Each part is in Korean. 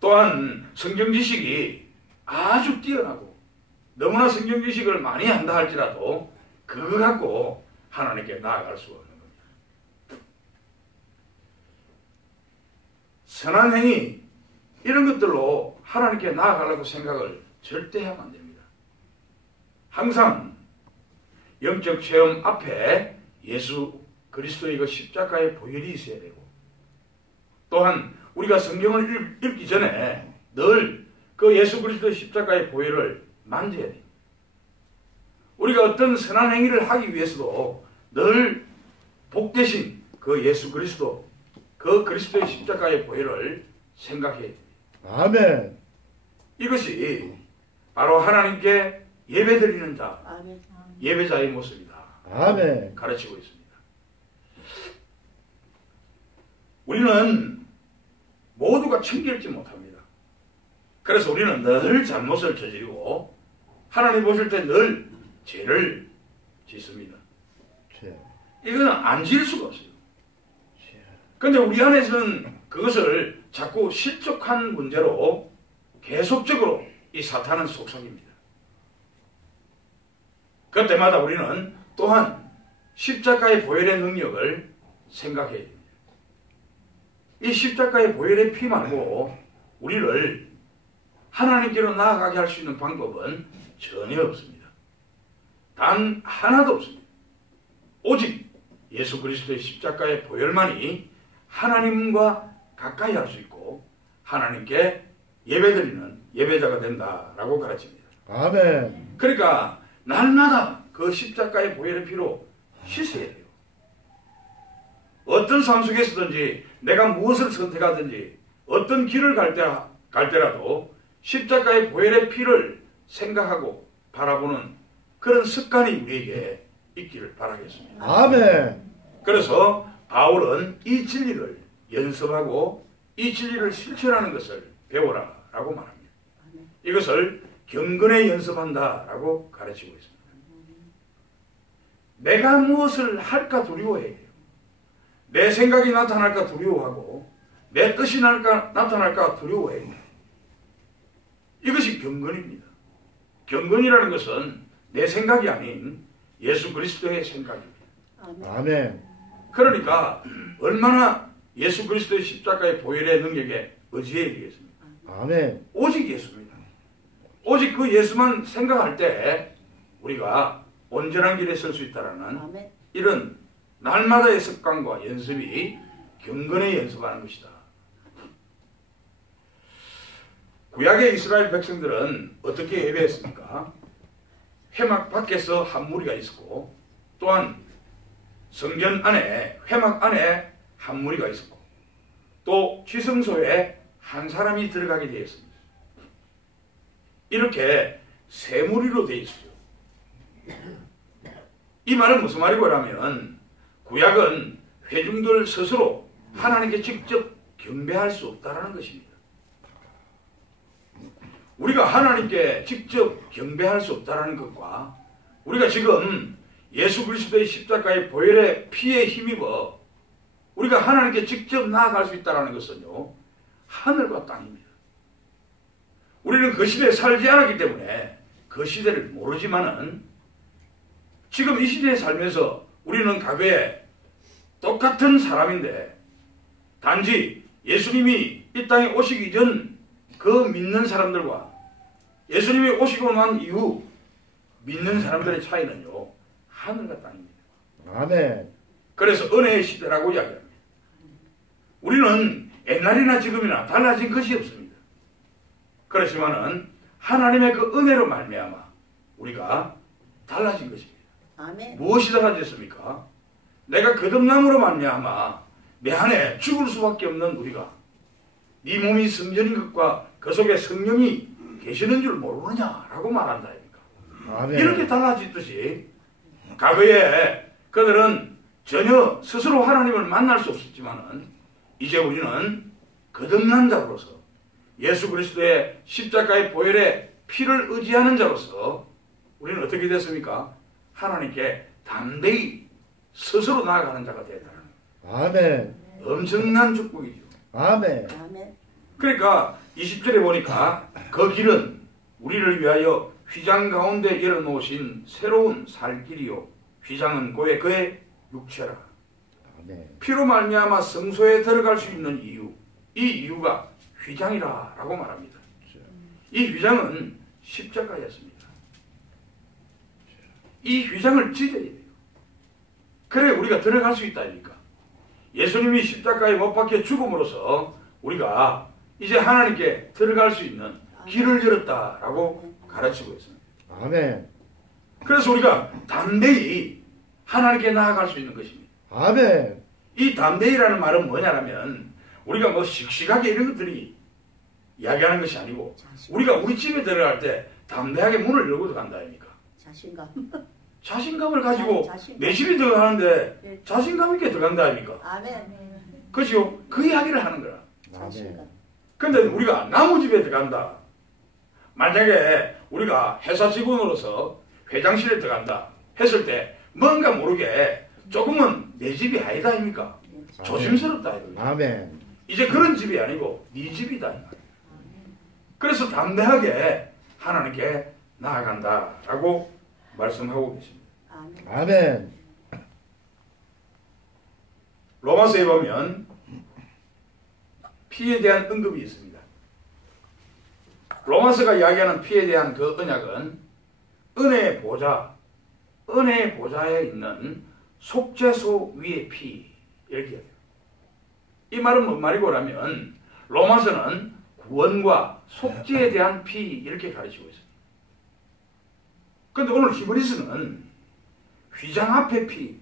또한 성경 지식이 아주 뛰어나고 너무나 성경 지식을 많이 한다 할지라도 그거 갖고 하나님께 나아갈 수가 없는 겁니다. 선한 행위 이런 것들로 하나님께 나아가려고 생각을 절대 하면 안 됩니다. 항상 영적 체험 앞에 예수 그리스도의 그 십자가의 보혈이 있어야 되고, 또한 우리가 성경을 읽기 전에 늘 그 예수 그리스도의 십자가의 보혈을 만져야 됩니다. 우리가 어떤 선한 행위를 하기 위해서도 늘 복되신 그 예수 그리스도, 그 그리스도의 십자가의 보혈을 생각해야 됩니다. 아멘. 이것이 바로 하나님께 예배드리는 자, 아멘. 예배자의 모습이다. 아멘. 가르치고 있습니다. 우리는 모두가 청결치 못합니다. 그래서 우리는 늘 잘못을 저지르고 하나님 보실 때 늘 죄를 짓습니다. 이거는 안 지을 수가 없어요. 그런데 우리 안에서는 그것을 자꾸 실족한 문제로 계속적으로 이 사탄은 속삭입니다. 그때마다 우리는 또한 십자가의 보혈의 능력을 생각해야 됩니다. 이 십자가의 보혈의 피 말고 우리를 하나님께로 나아가게 할 수 있는 방법은 전혀 없습니다. 단 하나도 없습니다. 오직 예수 그리스도의 십자가의 보혈만이 하나님과 가까이 할 수 있고 하나님께 예배드리는 예배자가 된다라고 가르칩니다. 아멘. 그러니까 날마다 그 십자가의 보혈의 피로 씻어야 돼요. 어떤 삶 속에서든지 내가 무엇을 선택하든지 어떤 길을 갈 때라도 십자가의 보혈의 피를 생각하고 바라보는 그런 습관이 우리에게 있기를 바라겠습니다. 아멘. 그래서 바울은 이 진리를 연습하고 이 진리를 실천하는 것을 배워라라고 말합니다. 이것을 경건에 연습한다라고 가르치고 있습니다. 내가 무엇을 할까 두려워해요. 내 생각이 나타날까 두려워하고 내 뜻이 나타날까 두려워해요. 이것이 경건입니다. 경건이라는 것은 내 생각이 아닌 예수 그리스도의 생각입니다. 아멘. 그러니까 얼마나 예수 그리스도의 십자가의 보혈의 능력에 의지해야 되겠습니까? 아멘. 오직 예수입니다. 오직 그 예수만 생각할 때 우리가 온전한 길에 설 수 있다는 이런 날마다의 습관과 연습이 경건에 연습하는 것이다. 구약의 이스라엘 백성들은 어떻게 예배했습니까? 회막 밖에서 한 무리가 있었고 또한 성전 안에 회막 안에 한 무리가 있었고 또 지성소에 한 사람이 들어가게 되었습니다. 이렇게 세 무리로 되어 있어요. 이 말은 무슨 말이고 하면 구약은 회중들 스스로 하나님께 직접 경배할 수 없다는 것입니다. 우리가 하나님께 직접 경배할 수 없다는 것과 우리가 지금 예수 그리스도의 십자가의 보혈의 피에 힘입어 우리가 하나님께 직접 나아갈 수 있다는 것은요, 하늘과 땅입니다. 우리는 그 시대에 살지 않았기 때문에 그 시대를 모르지만은 지금 이 시대에 살면서 우리는 과거에 똑같은 사람인데 단지 예수님이 이 땅에 오시기 전 그 믿는 사람들과 예수님이 오시고 난 이후 믿는 사람들의 차이는요, 하늘과 땅입니다. 아멘. 그래서 은혜의 시대라고 이야기합니다. 우리는 옛날이나 지금이나 달라진 것이 없습니다. 그렇지만은 하나님의 그 은혜로 말미암아 우리가 달라진 것입니다. 아멘. 무엇이 달라졌습니까? 내가 거듭남으로 말미암아 내 안에 죽을 수밖에 없는 우리가 네 몸이 성전인 것과 그 속에 성령이 계시는 줄 모르느냐라고 말한다. 아멘. 이렇게 달라졌듯이 과거에 그들은 전혀 스스로 하나님을 만날 수 없었지만은 이제 우리는 거듭난 자로서 예수 그리스도의 십자가의 보혈의 피를 의지하는 자로서 우리는 어떻게 됐습니까? 하나님께 담대히 스스로 나아가는 자가 되었다는 아멘. 엄청난 축복이죠. 아멘. 아멘. 그러니까 20절에 보니까 그 길은 우리를 위하여 휘장 가운데 열어놓으신 새로운 살 길이요 휘장은 고의 그의 육체라. 아멘. 피로 말미암아 성소에 들어갈 수 있는 이유, 이 이유가 휘장이라 라고 말합니다. 이 휘장은 십자가였습니다. 이 휘장을 찢어야 돼요. 그래 우리가 들어갈 수 있다 아닙니까? 예수님이 십자가에 못 박혀 죽음으로써 우리가 이제 하나님께 들어갈 수 있는 길을 열었다라고 가르치고 있습니다. 아멘. 그래서 우리가 담대히 하나님께 나아갈 수 있는 것입니다. 아멘. 이 담대히라는 말은 뭐냐면 우리가 뭐 씩씩하게 이런 것들이 이야기하는 것이 아니고 우리가 우리 집에 들어갈 때 담대하게 문을 열고 들어간다 아닙니까? 자신감. 자신감을 가지고 자신감. 내 집에 들어가는데 네. 자신감 있게 들어간다 아닙니까? 아멘. 그죠? 그 이야기를 하는 거라. 자신감. 아멘. 근데 우리가 나무 집에 들어간다. 만약에 우리가 회사 직원으로서 회장실에 들어간다 했을 때 뭔가 모르게 조금은 내 집이 아니다 아닙니까? 조심스럽다 이겁니다. 아멘. 이제 그런 집이 아니고 네 집이다 이 말이에요. 그래서 담대하게 하나님께 나아간다라고 말씀하고 계십니다. 아멘. 아멘. 로마서에 보면 피에 대한 언급이 있습니다. 로마서가 이야기하는 피에 대한 그 언약은 은혜의 보좌, 은혜의 보좌에 있는 속죄소 위의 피 이렇게 해요. 이 말은 뭔 말이고라면 로마서는 구원과 속죄에 대한 피 이렇게 가르치고 있습니다. 그런데 오늘 히브리서는 휘장 앞의 피,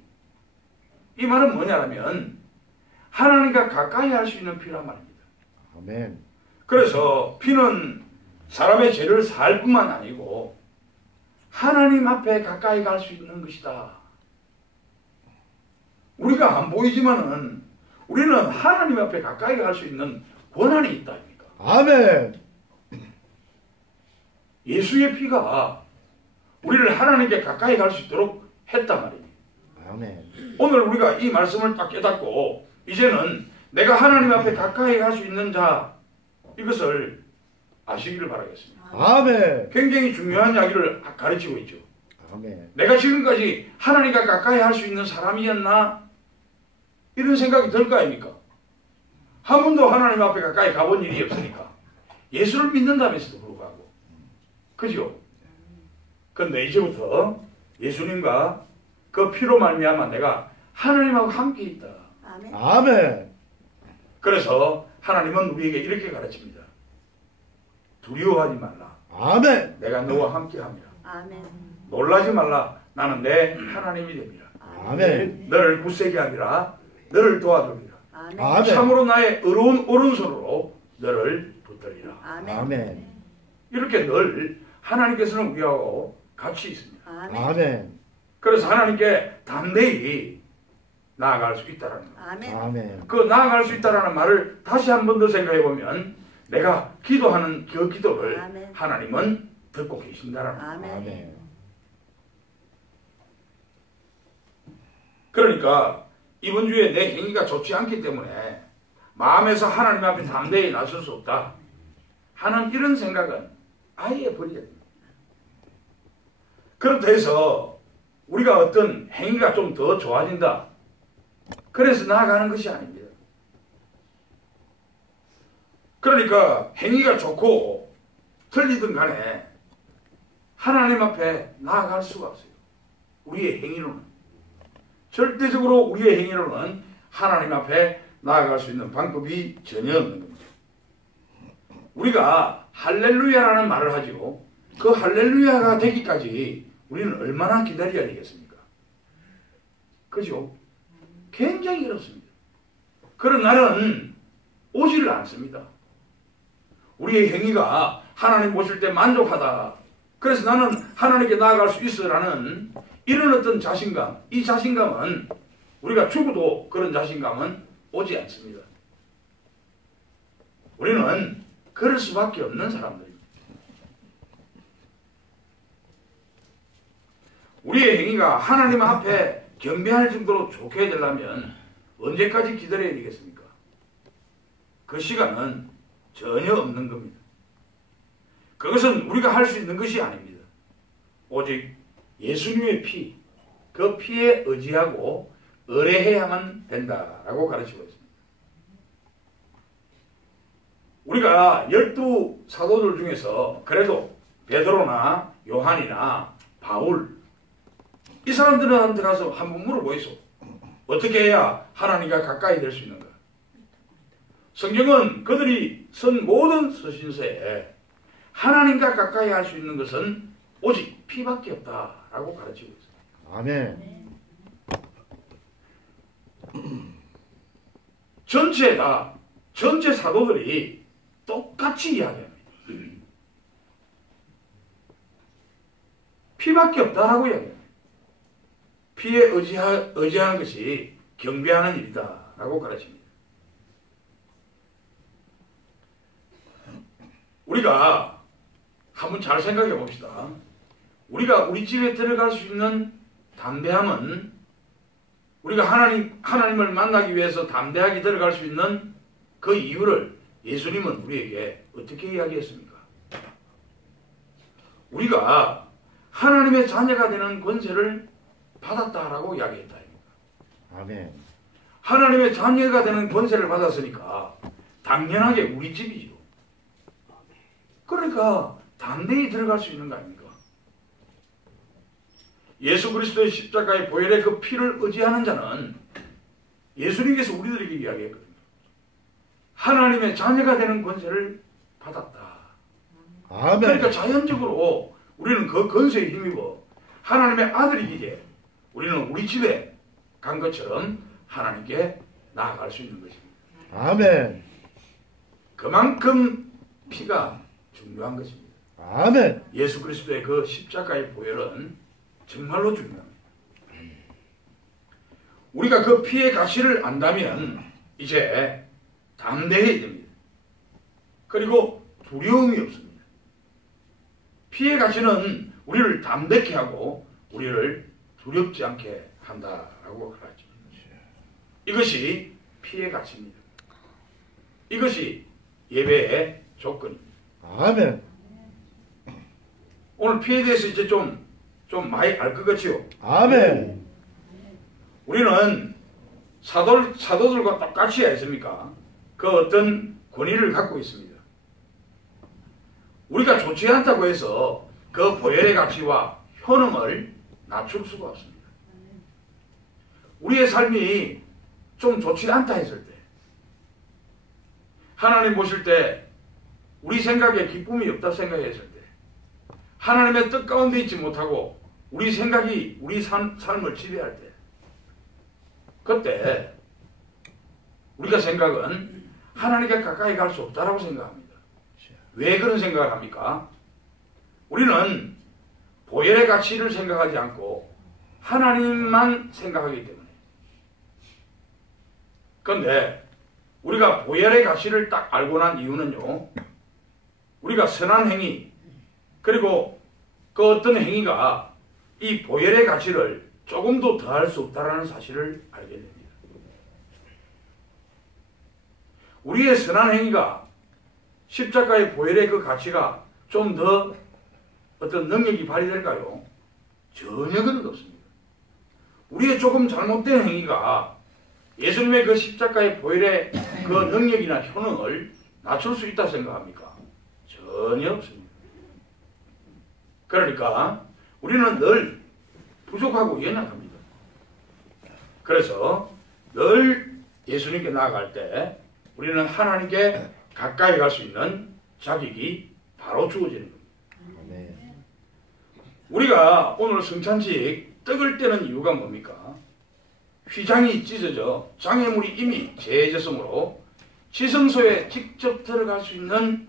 이 말은 뭐냐면 하나님과 가까이 할 수 있는 피란 말입니다. 아멘. 그래서 피는 사람의 죄를 살 뿐만 아니고 하나님 앞에 가까이 갈 수 있는 것이다. 우리가 안 보이지만은 우리는 하나님 앞에 가까이 갈 수 있는 권한이 있다 아닙니까? 아멘. 예수의 피가 우리를 하나님께 가까이 갈 수 있도록 했단 말입니다. 아멘. 오늘 우리가 이 말씀을 딱 깨닫고 이제는 내가 하나님 앞에 가까이 갈 수 있는 자 이것을 아시기를 바라겠습니다. 아멘. 굉장히 중요한 이야기를 가르치고 있죠. 아멘. 내가 지금까지 하나님과 가까이 할 수 있는 사람이었나? 이런 생각이 들 거 아닙니까? 한 번도 하나님 앞에 가까이 가본 일이 없으니까 예수를 믿는다면서도 불구하고 그죠? 그런데 이제부터 예수님과 그 피로 말미암아 내가 하나님하고 함께 있다. 아멘. 아멘. 그래서 하나님은 우리에게 이렇게 가르칩니다. 두려워하지 말라. 아멘. 내가 너와 함께함이라. 아멘. 놀라지 말라. 나는 내 하나님이 됩니다. 아멘. 너를 굳세게 하리라. 너를 도와주리라. 아멘. 아멘. 참으로 나의 의로운 오른손으로 너를 붙들리라. 아멘. 아멘. 이렇게 늘 하나님께서는 우리하고 같이 있습니다. 아멘. 아멘. 그래서 하나님께 담대히 나아갈 수 있다라는 것. 아멘. 아멘. 그 나아갈 수 있다라는 말을 다시 한 번 더 생각해 보면 내가 기도하는 그 기도를 아멘. 하나님은 듣고 계신다라는 것. 아멘. 아멘. 그러니까 이번 주에 내 행위가 좋지 않기 때문에 마음에서 하나님 앞에 담대히 나설 수 없다 하는 이런 생각은 아예 버려야 됩니다. 그렇다 해서 우리가 어떤 행위가 좀 더 좋아진다 그래서 나아가는 것이 아닙니다. 그러니까 행위가 좋고 틀리든 간에 하나님 앞에 나아갈 수가 없어요. 우리의 행위로는 절대적으로 우리의 행위로는 하나님 앞에 나아갈 수 있는 방법이 전혀 없는 겁니다. 우리가 할렐루야라는 말을 하죠. 그 할렐루야가 되기까지 우리는 얼마나 기다려야 되겠습니까? 그죠? 굉장히 어렵습니다. 그런 날은 오지를 않습니다. 우리의 행위가 하나님 보실 때 만족하다. 그래서 나는 하나님께 나아갈 수 있어라는 이런 어떤 자신감, 이 자신감은 우리가 죽어도 그런 자신감은 오지 않습니다. 우리는 그럴 수밖에 없는 사람들입니다. 우리의 행위가 하나님 앞에 경배할 정도로 좋게 되려면 언제까지 기다려야 되겠습니까? 그 시간은 전혀 없는 겁니다. 그것은 우리가 할 수 있는 것이 아닙니다. 오직 예수님의 피, 그 피에 의지하고 의뢰해야만 된다라고 가르치고 있습니다. 우리가 12사도들 중에서 그래도 베드로나 요한이나 바울 이 사람들한테 가서 한번 물어보이소. 어떻게 해야 하나님과 가까이 될 수 있는가? 성경은 그들이 쓴 모든 서신서에 하나님과 가까이 할 수 있는 것은 오직 피밖에 없다라고 가르치고 있습니다. 아멘. 전체 사도들이 똑같이 이야기합니다. 피밖에 없다라고 이야기합니다. 피에 의지하는 것이 경배하는 일이다라고 가르칩니다. 우리가 한번 잘 생각해 봅시다. 우리가 우리 집에 들어갈 수 있는 담대함은 우리가 하나님을 만나기 위해서 담대하게 들어갈 수 있는 그 이유를 예수님은 우리에게 어떻게 이야기했습니까? 우리가 하나님의 자녀가 되는 권세를 받았다라고 이야기했다. 아멘. 하나님의 자녀가 되는 권세를 받았으니까 당연하게 우리 집이죠. 그러니까 담대히 들어갈 수 있는 거 아닙니까? 예수 그리스도의 십자가의 보혈의 그 피를 의지하는 자는 예수님께서 우리들에게 이야기했거든요. 하나님의 자녀가 되는 권세를 받았다. 아멘. 그러니까 자연적으로 우리는 그 권세에 힘입어 하나님의 아들이기에 우리는 우리 집에 간 것처럼 하나님께 나아갈 수 있는 것입니다. 아멘. 그만큼 피가 중요한 것입니다. 아멘. 예수 그리스도의 그 십자가의 보혈은 정말로 중요합니다. 우리가 그 피의 가치를 안다면 이제 담대해야 됩니다. 그리고 두려움이 없습니다. 피의 가치는 우리를 담대케 하고 우리를 두렵지 않게 한다라고 가르칩니다. 이것이 피의 가치입니다. 이것이 예배의 조건입니다. 아멘. 오늘 피에 대해서 이제 좀 많이 알 것 같지요? 아멘. 우리는 사도들과 똑같이 했습니까? 그 어떤 권위를 갖고 있습니다. 우리가 좋지 않다고 해서 그 보혈의 가치와 효능을 낮출 수가 없습니다. 우리의 삶이 좀 좋지 않다 했을 때, 하나님 보실 때 우리 생각에 기쁨이 없다 생각했을 때, 하나님의 뜻 가운데 있지 못하고 우리 생각이 우리 삶을 지배할 때, 그때 우리가 생각은 하나님께 가까이 갈 수 없다라고 생각합니다. 왜 그런 생각을 합니까? 우리는 보혈의 가치를 생각하지 않고 하나님만 생각하기 때문에. 그런데 우리가 보혈의 가치를 딱 알고 난 이유는요, 우리가 선한 행위, 그리고 그 어떤 행위가 이 보혈의 가치를 조금도 더할 수 없다는 사실을 알게 됩니다. 우리의 선한 행위가 십자가의 보혈의 그 가치가 좀 더 어떤 능력이 발휘될까요? 전혀 그런 것 없습니다. 우리의 조금 잘못된 행위가 예수님의 그 십자가의 보혈의 그 능력이나 효능을 낮출 수 있다 생각합니까? 전혀 없습니다. 그러니까 우리는 늘 부족하고 연약합니다. 그래서 늘 예수님께 나아갈 때 우리는 하나님께 가까이 갈 수 있는 자격이 바로 주어지는 겁니다. 아멘. 우리가 오늘 성찬식 떡을 떼는 이유가 뭡니까? 휘장이 찢어져 장애물이 이미 제해졌으므로 지성소에 직접 들어갈 수 있는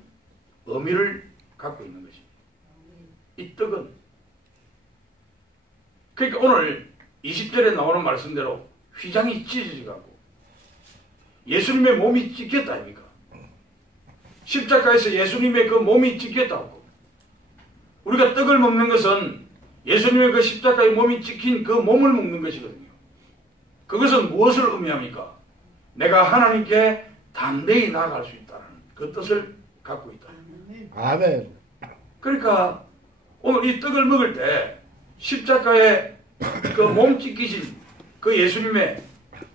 의미를 갖고 있는 것입니다. 이 떡은 그러니까 오늘 20절에 나오는 말씀대로 휘장이 찢어져가고 예수님의 몸이 찢겼다 아닙니까? 십자가에서 예수님의 그 몸이 찢겼다고. 우리가 떡을 먹는 것은 예수님의 그 십자가의 몸이 찍힌 그 몸을 먹는 것이거든요. 그것은 무엇을 의미합니까? 내가 하나님께 담대히 나아갈 수 있다는 그 뜻을 갖고 있다. 아멘. 그러니까 오늘 이 떡을 먹을 때 십자가에 그 몸 찢기신 그 예수님의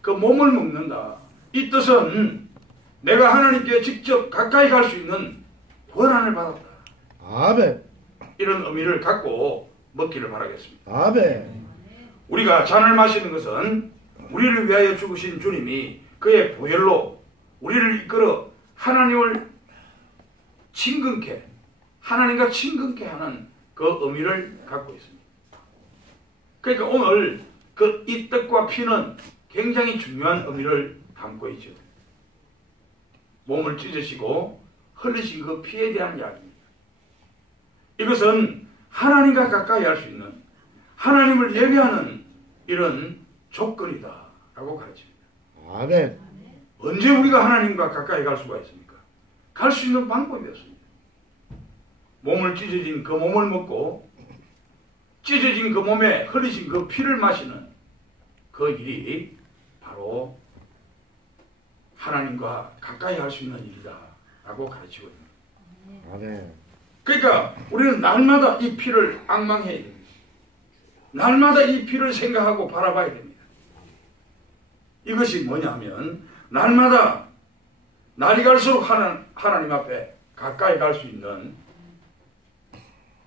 그 몸을 먹는다. 이 뜻은 내가 하나님께 직접 가까이 갈 수 있는 권한을 받았다. 아멘. 이런 의미를 갖고 먹기를 바라겠습니다. 아멘. 우리가 잔을 마시는 것은 우리를 위하여 죽으신 주님이 그의 보혈로 우리를 이끌어 하나님을 친근케, 하나님과 친근케 하는 그 의미를 갖고 있습니다. 그러니까 오늘 그 이 떡과 피는 굉장히 중요한 의미를 담고 있죠. 몸을 찢으시고 흘리신 그 피에 대한 이야기입니다. 이것은 하나님과 가까이 할 수 있는, 하나님을 예배하는 이런 조건이다 라고 가르칩니다. 아멘. 언제 우리가 하나님과 가까이 갈 수가 있습니까? 갈 수 있는 방법이 없습니다. 몸을 찢어진 그 몸을 먹고 찢어진 그 몸에 흘리신 그 피를 마시는 그 일이 바로 하나님과 가까이 할 수 있는 일이다 라고 가르치고 있습니다. 아멘. 그러니까 우리는 날마다 이 피를 앙망해야 됩니다. 날마다 이 피를 생각하고 바라봐야 됩니다. 이것이 뭐냐면 날마다 날이 갈수록 하나님 앞에 가까이 갈 수 있는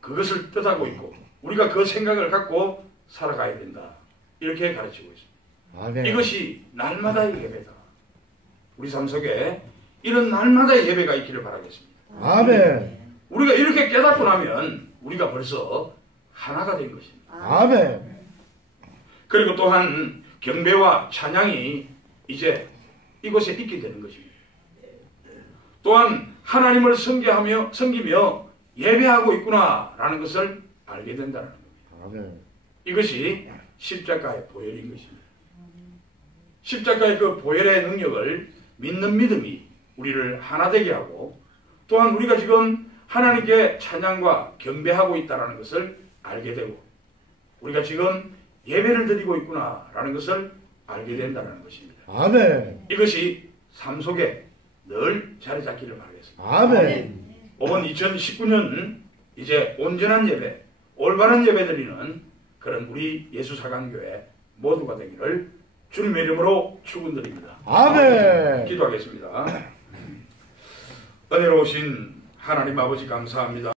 그것을 뜻하고 있고 우리가 그 생각을 갖고 살아가야 된다. 이렇게 가르치고 있습니다. 아멘. 이것이 날마다의 예배다. 우리 삶 속에 이런 날마다의 예배가 있기를 바라겠습니다. 아멘. 우리가 이렇게 깨닫고 나면 우리가 벌써 하나가 된 것입니다. 아멘. 그리고 또한 경배와 찬양이 이제 이곳에 있게 되는 것입니다. 또한 하나님을 섬기며 예배하고 있구나라는 것을 알게 된다는 겁니다. 아멘. 이것이 십자가의 보혈인 것입니다. 십자가의 그 보혈의 능력을 믿는 믿음이 우리를 하나 되게 하고 또한 우리가 지금 하나님께 찬양과 경배하고 있다는 것을 알게 되고 우리가 지금 예배를 드리고 있구나라는 것을 알게 된다는 것입니다. 아멘. 이것이 삶 속에 늘 자리 잡기를 바라겠습니다. 아멘. 이번 2019년 이제 온전한 예배, 올바른 예배 드리는 그런 우리 예수사강교회 모두가 되기를 주님의 이름으로 축원드립니다. 아멘. 기도하겠습니다. 은혜로우신 하나님 아버지 감사합니다.